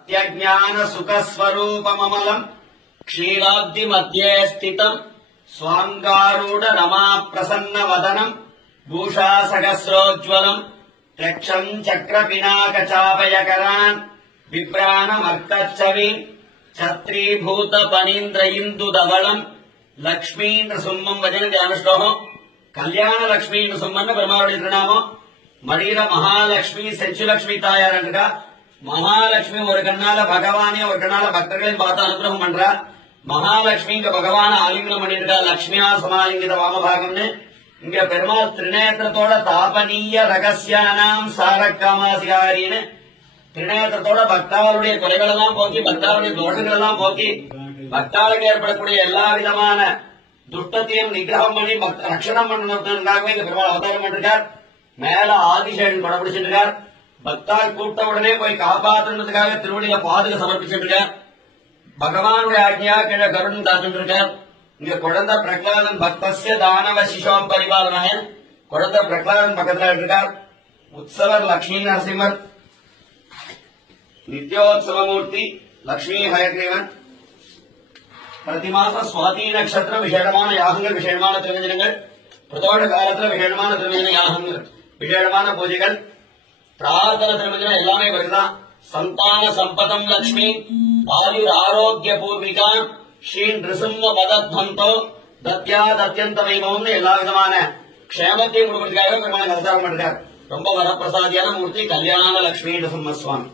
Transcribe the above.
सत्यज्ञान सुखस्वरूपममलम् क्षीराब्धि मध्ये स्थितम् स्वाङ्गारूढ रमा प्रसन्न वदनम् भूषा सहस्रोज्ज्वलम् रक्षम् चक्रपिनाकचापयकरान् विप्राणमर्कच्छवीन् छत्रीभूत पनीन्द्र इन्दुधवलम् लक्ष्मीन्द्रसुम्मम् वचन ध्यानश्लोकम् कल्याण लक्ष्मीन्द्रसुम्मन्न பெருமாளுடைய திருநாமம் மடியில மகாலட்சுமி செச்சுலட்சுமி தாயார் இருக்கா மகாலட்சுமி ஒரு கண்ணால பகவானே ஒரு கண்ணால பக்தர்களையும் பார்த்து அனுகிரகம் பண்றா மகாலட்சுமி இங்க பகவான ஆலிங்கனம் பண்ணிருக்கா லட்சுமியா சமாலிங்கித வாமபாகம்னு இங்க பெருமாள் திருநேத்திரத்தோட தாபனீய ரகசியானாம் சாரக்காமாசிகாரின்னு திருநேத்திரத்தோட பக்தாளுடைய குறைகள் எல்லாம் போக்கி பக்தாளுடைய தோஷங்கள் எல்லாம் போக்கி பக்தாளுக்கு ஏற்படக்கூடிய எல்லா விதமான துஷ்டத்தையும் நிகிரகம் பண்ணி ரட்சணம் பண்ணுறதுக்காகவே இந்த பெருமாள் அவதாரம் பண்ணிருக்கார் மேல ஆதிசேஷன் படம் பிடிச்சிருக்கார் பக்தால் கூட்ட உடனே போய் காப்பாற்றுறதுக்காக திருவடியில பாதுக சமர்ப்பிச்சிருக்கார் பகவானுடைய ஆக்ஞா கீழே கருடன் காத்துருக்கார் இங்க குழந்தை பிரகலாதன் பக்தசிய தானவ சிசோம் பரிபாலனாயன் குழந்தை பிரகலாதன் பக்கத்துல இருக்கார் உற்சவர் லட்சுமி நரசிம்மர் நித்யோத்சவமூர்த்தி லட்சுமி ஹயக்ரீவன் प्रतिमास स्वाति नक्षत्र विशेषमान यागங்கள் विशेषமான திருமஞ்சனங்கள் பிரதோஷ காலத்துல விசேஷமான திருமஞ்சன யாகங்கள் விசேஷமான பூஜைகள் பிரார்த்தன திருமஞ்சனம் எல்லாமே வருதான் சந்தான சம்பதம் லட்சுமி ஆயுர் ஆரோக்கிய பூர்விகா ஸ்ரீ நிருசிம்ம பதத்வந்தோ தத்யாத் அத்யந்த வைபவம்னு எல்லா விதமான க்ஷேமத்தையும் கொடுக்கறதுக்காக பெருமாள் அவதாரம் பண்றார் ரொம்ப வரப்பிரசாதியான மூர்த்தி கல்யாண லட்சுமி நரசிம்ம சுவாமி